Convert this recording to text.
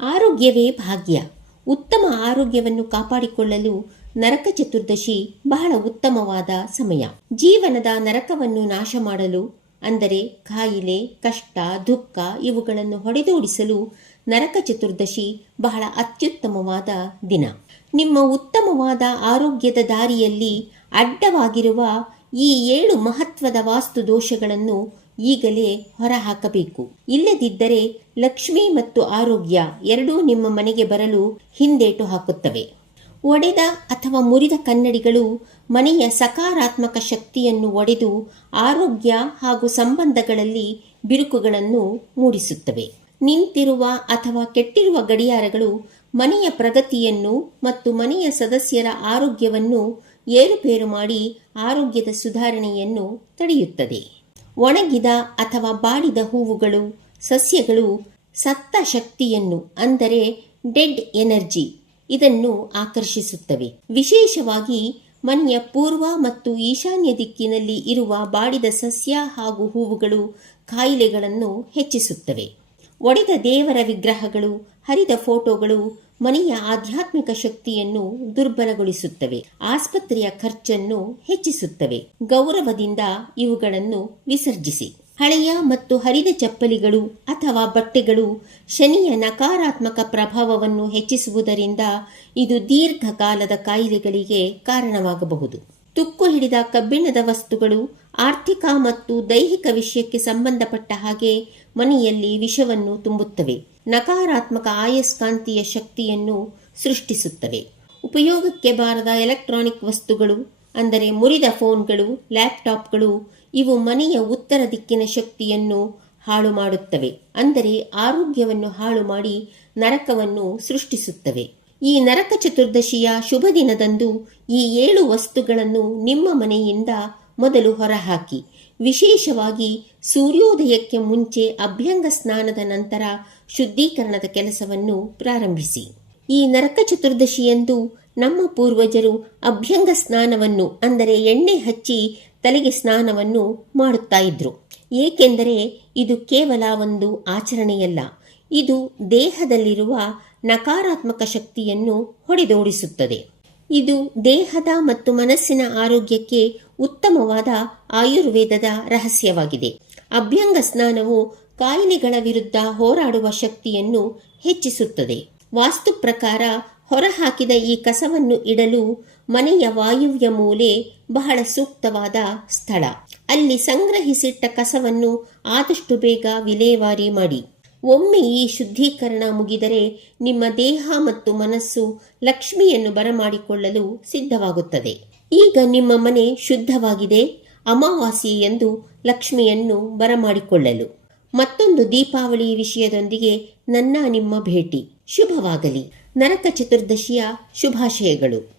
ಆರೋಗ್ಯವೇ ಭಾಗ್ಯ. ಉತ್ತಮ ಆರೋಗ್ಯವನ್ನು ಕಾಪಾಡಿಕೊಳ್ಳಲು ನರಕ ಚತುರ್ದಶಿ ಬಹಳ ಉತ್ತಮವಾದ ಸಮಯ. ಜೀವನದ ನರಕವನ್ನು ನಾಶ ಮಾಡಲು, ಅಂದರೆ ಕಾಯಿಲೆ ಕಷ್ಟ, ದುಃಖ ಇವುಗಳನ್ನು ಹೊಡೆದೋಡಿಸಲು ನರಕ ಚತುರ್ದಶಿ ಬಹಳ ಅತ್ಯುತ್ತಮವಾದ ದಿನ. ನಿಮ್ಮ ಉತ್ತಮವಾದ ಆರೋಗ್ಯದ ದಾರಿಯಲ್ಲಿ ಅಡ್ಡವಾಗಿರುವ ಈ ಏಳು ಮಹತ್ವದ ವಾಸ್ತು ದೋಷಗಳನ್ನು ಈಗಲೇ ಹೊರಹಾಕಬೇಕು. ಇಲ್ಲದಿದ್ದರೆ ಲಕ್ಷ್ಮಿ ಮತ್ತು ಆರೋಗ್ಯ ಎರಡೂ ನಿಮ್ಮ ಮನೆಗೆ ಬರಲು ಹಿಂದೇಟು ಹಾಕುತ್ತವೆ. ಒಡೆದ ಅಥವಾ ಮುರಿದ ಕನ್ನಡಿಗಳು ಮನೆಯ ಸಕಾರಾತ್ಮಕ ಶಕ್ತಿಯನ್ನು ಒಡೆದು ಆರೋಗ್ಯ ಹಾಗೂ ಸಂಬಂಧಗಳಲ್ಲಿ ಬಿರುಕುಗಳನ್ನು ಮೂಡಿಸುತ್ತವೆ. ನಿಂತಿರುವ ಅಥವಾ ಕೆಟ್ಟಿರುವ ಗಡಿಯಾರಗಳು ಮನೆಯ ಪ್ರಗತಿಯನ್ನು ಮತ್ತು ಮನೆಯ ಸದಸ್ಯರ ಆರೋಗ್ಯವನ್ನು ಏರುಪೇರು ಮಾಡಿ ಆರೋಗ್ಯದ ಸುಧಾರಣೆಯನ್ನು ತಡೆಯುತ್ತದೆ. ಒಣಗಿದ ಅಥವಾ ಬಾಡಿದ ಹೂವುಗಳು, ಸಸ್ಯಗಳು ಸತ್ತ ಶಕ್ತಿಯನ್ನು ಅಂದರೆ ಡೆಡ್ ಎನರ್ಜಿ, ಇದನ್ನು ಆಕರ್ಷಿಸುತ್ತವೆ. ವಿಶೇಷವಾಗಿ ಮನೆಯ ಪೂರ್ವ ಮತ್ತು ಈಶಾನ್ಯ ದಿಕ್ಕಿನಲ್ಲಿ ಇರುವ ಬಾಡಿದ ಸಸ್ಯ ಹಾಗೂ ಹೂವುಗಳು ಕಾಯಿಲೆಗಳನ್ನು ಹೆಚ್ಚಿಸುತ್ತವೆ. ಒಡೆದ ದೇವರ ವಿಗ್ರಹಗಳು, ಹರಿದ ಫೋಟೋಗಳು ಮನೆಯ ಆಧ್ಯಾತ್ಮಿಕ ಶಕ್ತಿಯನ್ನು ದುರ್ಬಲಗೊಳಿಸುತ್ತವೆ. ಆಸ್ಪತ್ರೆಯ ಖರ್ಚನ್ನು ಹೆಚ್ಚಿಸುತ್ತವೆ. ಗೌರವದಿಂದ ಇವುಗಳನ್ನು ವಿಸರ್ಜಿಸಿ. ಹಳೆಯ ಮತ್ತು ಹರಿದ ಚಪ್ಪಲಿಗಳು ಅಥವಾ ಬಟ್ಟೆಗಳು ಶನಿಯ ನಕಾರಾತ್ಮಕ ಪ್ರಭಾವವನ್ನು ಹೆಚ್ಚಿಸುವುದರಿಂದ ಇದು ದೀರ್ಘಕಾಲದ ಕಾಯಿಲೆಗಳಿಗೆ ಕಾರಣವಾಗಬಹುದು. ತುಕ್ಕು ಹಿಡಿದ ಕಬ್ಬಿಣದ ವಸ್ತುಗಳು ಆರ್ಥಿಕ ಮತ್ತು ದೈಹಿಕ ವಿಷಯಕ್ಕೆ ಸಂಬಂಧಪಟ್ಟ ಹಾಗೆ ಮನೆಯಲ್ಲಿ ವಿಷವನ್ನು ತುಂಬುತ್ತವೆ. ನಕಾರಾತ್ಮಕ ಆಯಸ್ಕಾಂತೀಯ ಶಕ್ತಿಯನ್ನು ಸೃಷ್ಟಿಸುತ್ತವೆ. ಉಪಯೋಗಕ್ಕೆ ಬಾರದ ಎಲೆಕ್ಟ್ರಾನಿಕ್ ವಸ್ತುಗಳು, ಅಂದರೆ ಮುರಿದ ಫೋನ್ಗಳು, ಲ್ಯಾಪ್ಟಾಪ್ಗಳು, ಇವು ಮನೆಯ ಉತ್ತರ ದಿಕ್ಕಿನ ಶಕ್ತಿಯನ್ನು ಹಾಳು ಮಾಡುತ್ತವೆ. ಅಂದರೆ ಆರೋಗ್ಯವನ್ನು ಹಾಳು ಮಾಡಿ ನರಕವನ್ನು ಸೃಷ್ಟಿಸುತ್ತವೆ. ಈ ನರಕ ಚತುರ್ದಶಿಯ ಶುಭ ದಿನದಂದು ಈ ಏಳು ವಸ್ತುಗಳನ್ನು ನಿಮ್ಮ ಮನೆಯಿಂದ ಮೊದಲು ಹೊರಹಾಕಿ. ವಿಶೇಷವಾಗಿ ಸೂರ್ಯೋದಯಕ್ಕೆ ಮುಂಚೆ ಅಭ್ಯಂಗ ಸ್ನಾನದ ನಂತರ ಶುದ್ಧೀಕರಣದ ಕೆಲಸವನ್ನು ಪ್ರಾರಂಭಿಸಿ. ಈ ನರಕ ಚತುರ್ದಶಿಯಂದು ನಮ್ಮ ಪೂರ್ವಜರು ಅಭ್ಯಂಗ ಸ್ನಾನವನ್ನು, ಅಂದರೆ ಎಣ್ಣೆ ಹಚ್ಚಿ ತಲೆಗೆ ಸ್ನಾನವನ್ನು ಮಾಡುತ್ತಾ ಇದ್ರು. ಏಕೆಂದರೆ ಇದು ಕೇವಲ ಒಂದು ಆಚರಣೆಯಲ್ಲ, ಇದು ದೇಹದಲ್ಲಿರುವ ನಕಾರಾತ್ಮಕ ಶಕ್ತಿಯನ್ನು ಹೊಡೆದೋಡಿಸುತ್ತದೆ. ಇದು ದೇಹದ ಮತ್ತು ಮನಸ್ಸಿನ ಆರೋಗ್ಯಕ್ಕೆ ಉತ್ತಮವಾದ ಆಯುರ್ವೇದದ ರಹಸ್ಯವಾಗಿದೆ. ಅಭ್ಯಂಗ ಸ್ನಾನವು ಕಾಯಿಲೆಗಳ ವಿರುದ್ಧ ಹೋರಾಡುವ ಶಕ್ತಿಯನ್ನು ಹೆಚ್ಚಿಸುತ್ತದೆ. ವಾಸ್ತು ಪ್ರಕಾರ ಹೊರಹಾಕಿದ ಈ ಕಸವನ್ನು ಇಡಲು ಮನೆಯ ವಾಯುವ್ಯ ಮೂಲೆ ಬಹಳ ಸೂಕ್ತವಾದ ಸ್ಥಳ. ಅಲ್ಲಿ ಸಂಗ್ರಹಿಸಿಟ್ಟ ಕಸವನ್ನು ಆದಷ್ಟು ಬೇಗ ವಿಲೇವಾರಿ ಮಾಡಿ. ಒಮ್ಮೆ ಈ ಶುದ್ಧೀಕರಣ ಮುಗಿದರೆ ನಿಮ್ಮ ದೇಹ ಮತ್ತು ಮನಸ್ಸು ಲಕ್ಷ್ಮಿಯನ್ನು ಬರಮಾಡಿಕೊಳ್ಳಲು ಸಿದ್ಧವಾಗುತ್ತದೆ. ಈಗ ನಿಮ್ಮ ಮನೆ ಶುದ್ಧವಾಗಿದೆ ಅಮಾವಾಸ್ಯೆಯಂದು ಲಕ್ಷ್ಮಿಯನ್ನು ಬರಮಾಡಿಕೊಳ್ಳಲು. ಮತ್ತೊಂದು ದೀಪಾವಳಿ ವಿಷಯದೊಂದಿಗೆ ನನ್ನ ನಿಮ್ಮ ಭೇಟಿ. ಶುಭವಾಗಲಿ. ನರಕ ಚತುರ್ದಶಿಯ ಶುಭಾಶಯಗಳು.